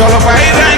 solo para ir a...